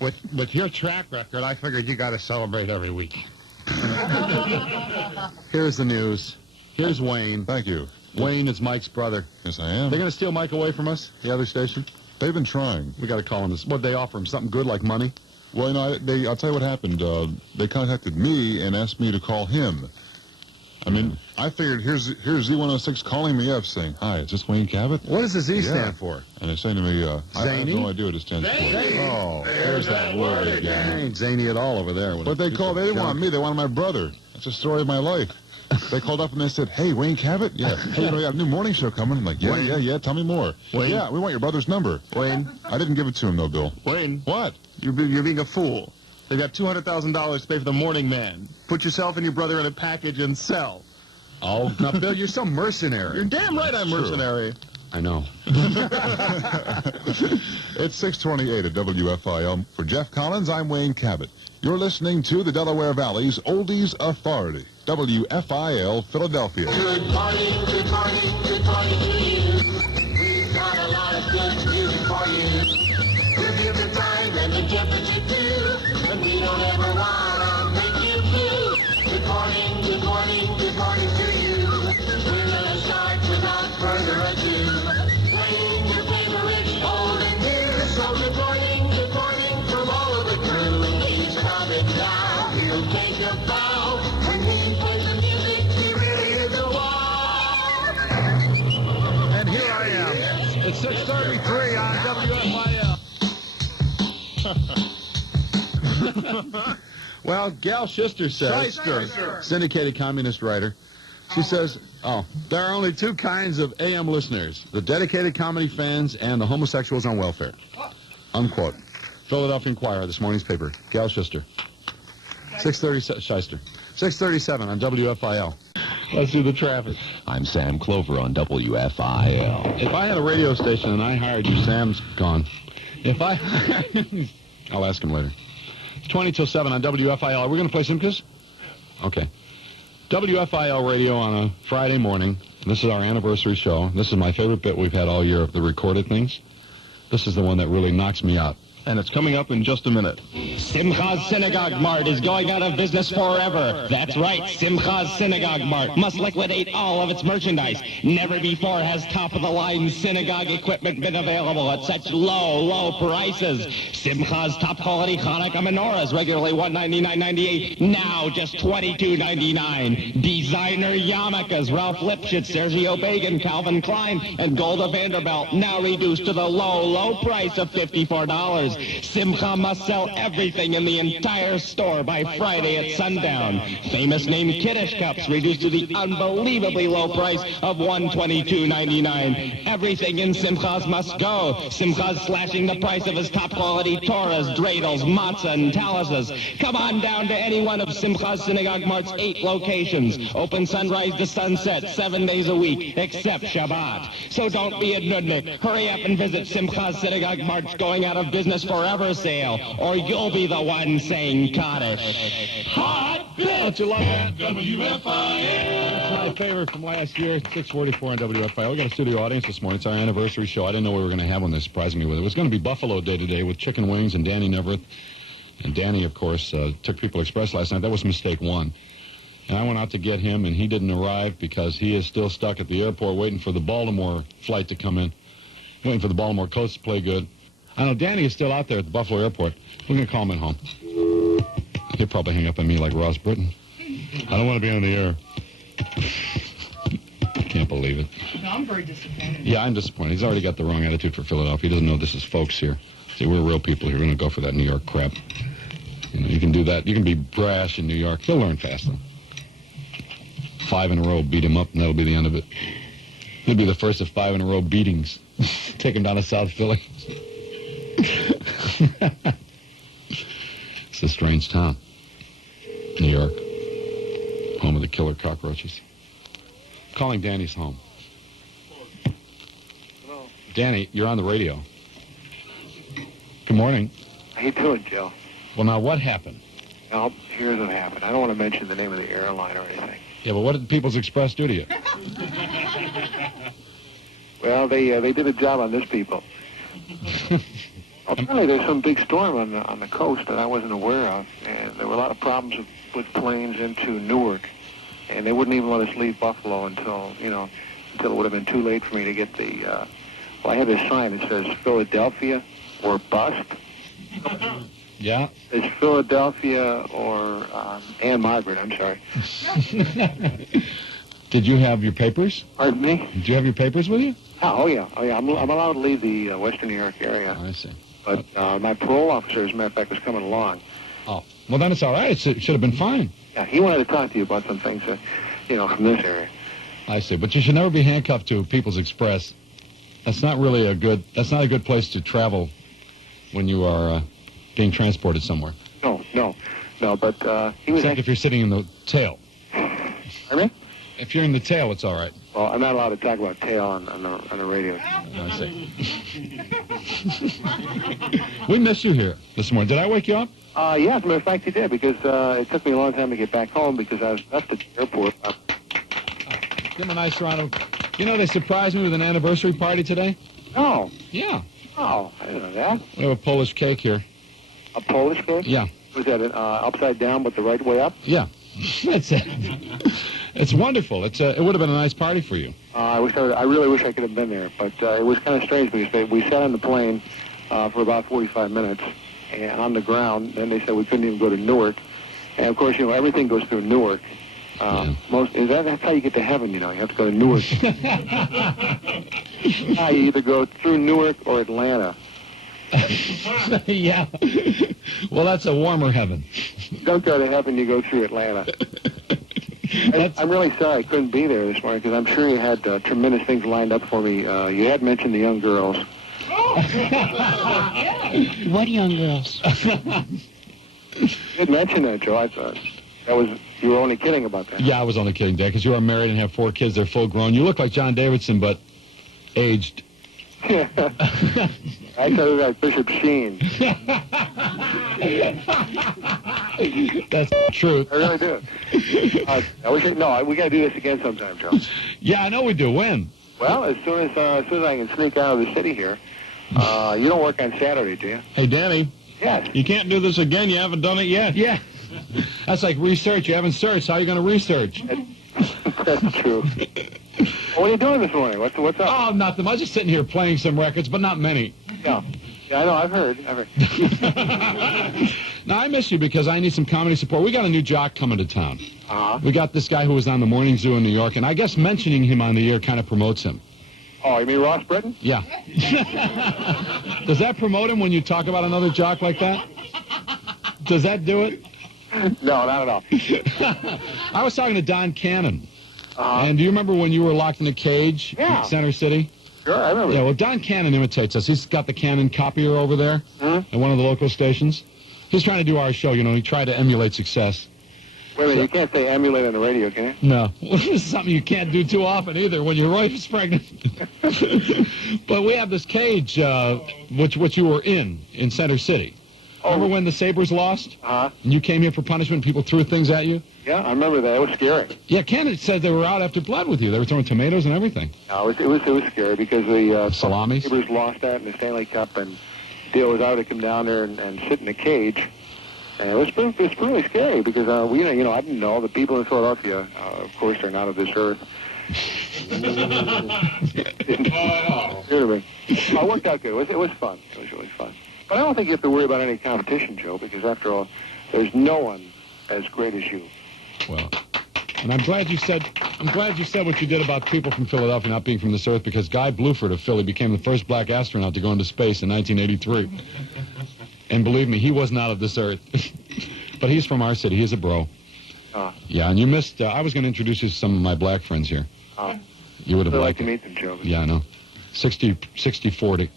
With your track record, I figured you got to celebrate every week. Here's the news. Here's Wayne. Thank you. Wayne is Mike's brother. Yes, I am. They're going to steal Mike away from us, the other station? They've been trying. We got to call him this. What'd they offer him? Something good like money? Well, I'll tell you what happened. They contacted me and asked me to call him. I mean, I figured here's Z106 calling me up saying, "Hi, is this Wayne Cabot?" What does the Z stand for? And they're saying to me, I have no idea what it stands for. Oh, there's that word again. Ain't zany at all over there. But they didn't want me, they wanted my brother. That's the story of my life. They called up and they said, "Hey, Wayne Cabot? Yeah. Hey, we have a new morning show coming." I'm like, yeah, tell me more. Wayne? Yeah, we want your brother's number. Wayne? I didn't give it to him, though, Bill. Wayne? What? You're being a fool. They got $200,000 to pay for the morning man. Put yourself and your brother in a package and sell. Oh, now, Bill, you're some mercenary. You're damn right I'm mercenary. I know. It's 6:28 at WFIL. For Jeff Collins, I'm Wayne Cabot. You're listening to the Delaware Valley's Oldies Authority, WFIL Philadelphia. Good morning, good morning, good morning to you. We've got a lot of good music for you. We'll give the time and the temperature too, and we don't ever want to make you blue. Good morning, good morning, good morning to you. We're gonna start without further ado. Playing your favorite old and new. So good morning from all of the crew. He's coming now, he'll take a bow, and he plays the music, he really is a wow. And here I am. It's 6:33 on WFIL. Well, Gal Schuster says, syndicated communist writer, she says, there are only two kinds of AM listeners, the dedicated comedy fans and the homosexuals on welfare. Unquote. Philadelphia Inquirer, this morning's paper. Gal Schuster. 637 on WFIL. Let's do the traffic. I'm Sam Clover on WFIL. If I had a radio station and I hired you, Sam's gone. I'll ask him later. It's 20 till 7 on WFIL. Are we going to play Simcoe? Okay. WFIL radio on a Friday morning. This is our anniversary show. This is my favorite bit we've had all year of the recorded things. This is the one that really knocks me out. And it's coming up in just a minute. Simcha's Synagogue Mart is going out of business forever. That's right, Simcha's Synagogue Mart must liquidate all of its merchandise. Never before has top-of-the-line synagogue equipment been available at such low prices. Simcha's top-quality Hanukkah menorahs, regularly $199.98, now just $22.99. Designer yarmulkes, Ralph Lipschitz, Sergio Bagan, Calvin Klein, and Golda Vanderbilt, now reduced to the low price of $54. Simcha must sell everything in the entire store by Friday at sundown. Famous name Kiddush cups reduced to the unbelievably low price of $122.99. Everything in Simcha's must go. Simcha's slashing the price of his top-quality Torahs, dreidels, matzah, and talises. Come on down to any one of Simcha's Synagogue Mart's 8 locations. Open sunrise to sunset, 7 days a week, except Shabbat. So don't be a nudnik. Hurry up and visit Simcha's Synagogue Mart's going out of business forever sale, or you'll be the one saying Kaddish. Hot Bill! Don't you love that? WFIL! That's my favorite from last year, 644 on WFIL. We got a studio audience this morning. It's our anniversary show. I didn't know we were going to have one. They surprised me with it. It was going to be Buffalo Day today with chicken wings and Danny Neaverth. And Danny, of course, took People Express last night. That was mistake one. And I went out to get him, and he didn't arrive because he is still stuck at the airport waiting for the Baltimore flight to come in, waiting for the Baltimore coast to play good. I know Danny is still out there at the Buffalo airport. We're going to call him at home. He'll probably hang up on me like Ross Britton. I don't want to be on the air. I can't believe it. No, I'm very disappointed. Yeah, I'm disappointed. He's already got the wrong attitude for Philadelphia. He doesn't know this is folks here. See, we're real people here. We're going to go for that New York crap. You know, you can do that. You can be brash in New York. He'll learn fast, though. 5 in a row, beat him up, and that'll be the end of it. He'll be the first of 5 in a row beatings. Take him down to South Philly. It's a strange town. New York. Home of the killer cockroaches. Calling Danny's home. Hello. Danny, you're on the radio. Good morning. How you doing, Joe? Well, now, what happened? Well, here's what happened. I don't want to mention the name of the airline or anything. Yeah, but what did People's Express do to you? Well, they did a job on this people. Apparently there's some big storm on the coast that I wasn't aware of, and there were a lot of problems with planes into Newark, and they wouldn't even let us leave Buffalo until it would have been too late for me to get the, well, I had this sign that says Philadelphia or bust. Yeah. It's Philadelphia or Ann Margaret, I'm sorry. Did you have your papers? Pardon me? Did you have your papers with you? Oh yeah. I'm allowed to leave the Western New York area. I see. But my parole officer, as a matter of fact, was coming along. Oh, well, then it's all right. It should have been fine. Yeah, he wanted to talk to you about some things, from this area. I see. But you should never be handcuffed to People's Express. That's not really a good place to travel when you are being transported somewhere. No, but he was... Except if you're sitting in the tail. I mean? If you're in the tail, it's all right. Well, I'm not allowed to talk about tail on the radio. I see. We missed you here this morning. Did I wake you up? Yeah, as a matter of fact, you did, because it took me a long time to get back home because I was left at the airport. Give him a nice round of... You know, they surprised me with an anniversary party today. No. Yeah. Oh, I didn't know that. We have a Polish cake here. A Polish cake? Yeah. Was that upside down but the right way up? Yeah. That's it. It's wonderful. It would have been a nice party for you. I really wish I could have been there, but it was kind of strange because we sat on the plane for about 45 minutes and on the ground. Then they said we couldn't even go to Newark, and of course, everything goes through Newark. That's how you get to heaven. You have to go to Newark. You either go through Newark or Atlanta. Yeah. Well, that's a warmer heaven. Don't go to heaven, you go through Atlanta. I'm really sorry I couldn't be there this morning because I'm sure you had tremendous things lined up for me. You had mentioned the young girls. What young girls? You did mention that, Joe. I thought you were only kidding about that. Yeah, I was only kidding, Dad, because you are married and have 4 kids. They're full grown. You look like John Davidson, but aged. I thought it was like Bishop Sheen. That's the truth. I really do. We got to do this again sometime, Joe. Yeah, I know we do. When? Well, as soon as I can sneak out of the city here. You don't work on Saturday, do you? Hey, Danny. Yes. You can't do this again. You haven't done it yet. Yeah. That's like research. You haven't searched. How are you going to research? That's true. What are you doing this morning? What's up? Oh, nothing. I was just sitting here playing some records, but not many. No. Yeah, I know. I've heard. Now, I miss you because I need some comedy support. We got a new jock coming to town. Uh-huh. We got this guy who was on the Morning Zoo in New York, and I guess mentioning him on the air kind of promotes him. Oh, you mean Ross Britton? Yeah. Does that promote him when you talk about another jock like that? Does that do it? No, not at all. I was talking to Don Cannon. Uh-huh. And do you remember when you were locked in a cage Yeah. in Center City? Sure, I remember. Yeah, well, Don Cannon imitates us. He's got the Cannon copier over there at one of the local stations. He's trying to do our show, He tried to emulate success. Wait a minute, you can't say emulate on the radio, can you? No. Well, this is something you can't do too often either when your wife is pregnant. But we have this cage, which you were in Center City. Remember when the Sabres lost? Uh-huh. And you came here for punishment and people threw things at you? Yeah, I remember that. It was scary. Yeah, Cannon said they were out after blood with you. They were throwing tomatoes and everything. No, it was scary because the Salamis? Sabres lost that in the Stanley Cup, and Dale was out to come down there and sit in a cage. And it was pretty scary because I didn't know the people in Philadelphia, of course, are not of this earth. It worked out good. It was fun. It was really fun. But I don't think you have to worry about any competition, Joe, because after all, there's no one as great as you. Well, and I'm glad you said what you did about people from Philadelphia not being from this earth, because Guy Bluford of Philly became the first black astronaut to go into space in 1983. And believe me, he was not of this earth. But he's from our city. He's a bro. Yeah, and you missed... I was going to introduce you to some of my black friends here. You would have I'd liked like to it. meet them, Joe. Yeah, I know. 60-40.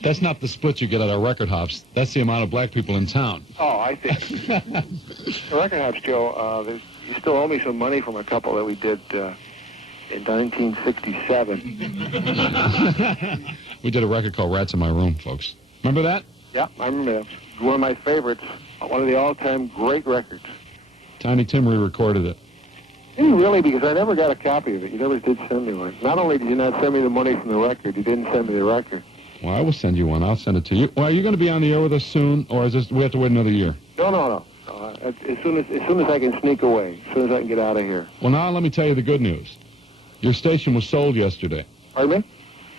That's not the split you get at our record hops. That's the amount of black people in town. Oh, I see. The record hops, Joe, you still owe me some money from a couple that we did in 1967. We did a record called Rats in My Room, folks. Remember that? Yeah, I remember that. It was one of my favorites. One of the all-time great records. Tiny Tim re-recorded it. Didn't really, because I never got a copy of it. You never did send me one. Not only did you not send me the money from the record, you didn't send me the record. Well, I will send you one. I'll send it to you. Well, are you going to be on the air with us soon, or is this we have to wait another year? No. As soon as I can sneak away, as soon as I can get out of here. Well, now let me tell you the good news. Your station was sold yesterday. Pardon me?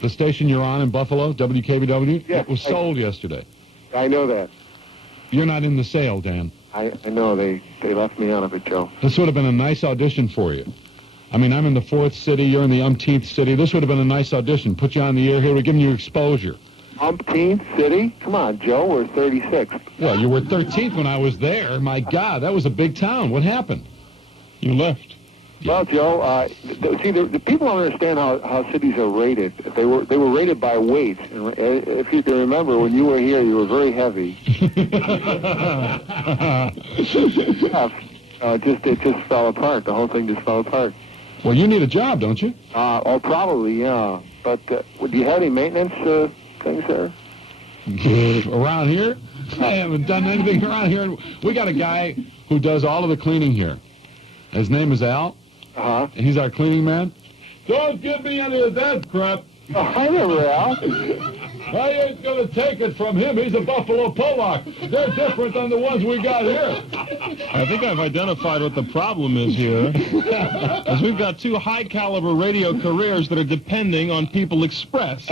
The station you're on in Buffalo, WKBW, Yeah, it was sold yesterday. I know that. You're not in the sale, Dan. I know they left me out of it, Joe. This would have been a nice audition for you. I mean, I'm in the 4th city, you're in the umpteenth city. This would have been a nice audition. Put you on the air here, we're giving you exposure. Umpteenth city? Come on, Joe, we're 36. Well, you were 13th when I was there. My God, that was a big town. What happened? You left. Well, Joe, the people don't understand how cities are rated. They were rated by weight. And if you can remember, when you were here, you were very heavy. It just fell apart. The whole thing just fell apart. Well, you need a job, don't you? Probably, yeah. But do you have any maintenance things there? Around here? I haven't done anything around here. We got a guy who does all of the cleaning here. His name is Al. Uh-huh. And he's our cleaning man. Don't give me any of that crap. Oh, hi there, Al. I ain't going to take it from him. He's a Buffalo Pollock. They're different than the ones we got here. I think I've identified what the problem is here. As we've got 2 high-caliber radio careers that are depending on People Express.